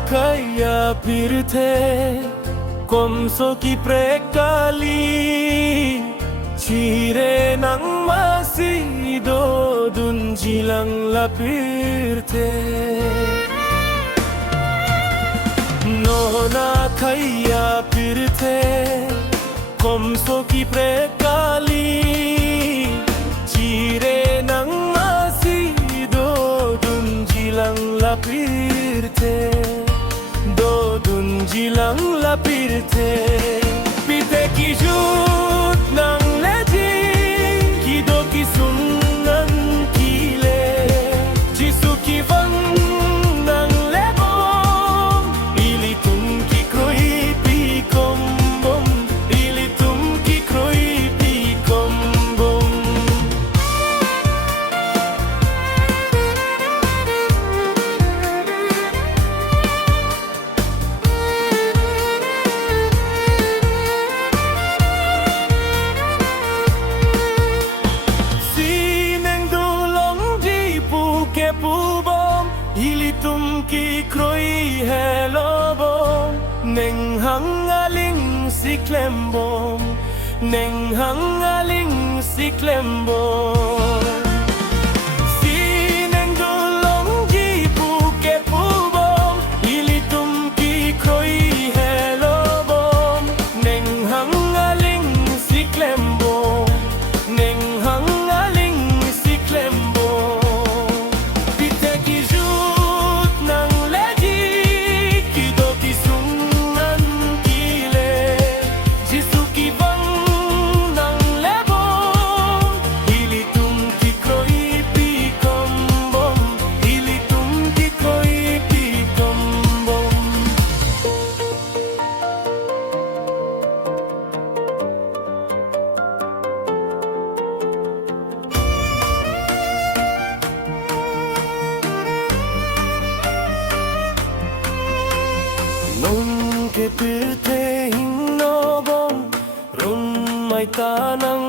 kaya pirte komso ki prekali chire nang masido dunjilang lapirte nona kaya pirte komso ki prekali chire nang masido dunjilang lapirte do dunjilang lapirte pite ki jut nang leji kido ki sungan kile jisu ki vang nang lebo ili tum ki kroi pi kombom ili tum ki kroi pi kombom ili tum ki kroi hello bom neng hang aling si klembom neng hang aling si klembom si neng dulong ki puke pubom ili tum ki kroi hello bom neng hang aling si klembom neng hang aling si klembom nung ke pirte hinno bom rum mai tanang